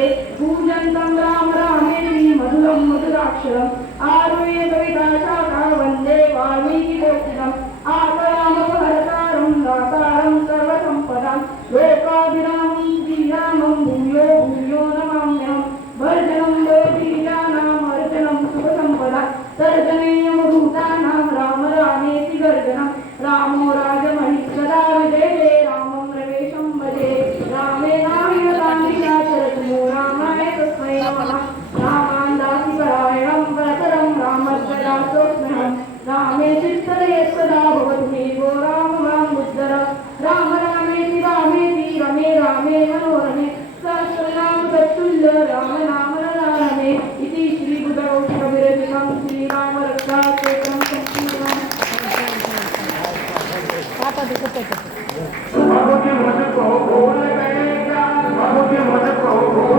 प्रसादे पूजन्तं राम रामेति मधुरं मधुराक्षरम् आरुह्य कविता शाखा वन्दे वाल्मीकिकोकिलम् आकरामपहर्तारं दातारं सर्वसम्पदां लोकाभिरामं श्रीरामं भूयो भूयो नमाम्यहम् भर्जनं भवतीजानाम् अर्जनं सुखसम्पदा तर्जनेयमभूतानां राम रामेति गर्जनं रामो राजमहिषदा विजय जय रामं रमेशं भजे रामेणाभिमतान्निशाचरतमो रामाय तस्मै नमः रामान् दासीपरायणं परतरं रामस्य रामे चित्तरे सदा भवतु मे गो राम मां बुद्धर राम रामेति रामेति रमे रामे मनोरमे सहस्रनाम तत्तुल्य राम नाम नरारमे इति श्रीबुद्धौषधविरचितं श्रीराम रक्षाक्षेत्रं संकीर्णम् पापा दिसत आहे का? सभापती भाषण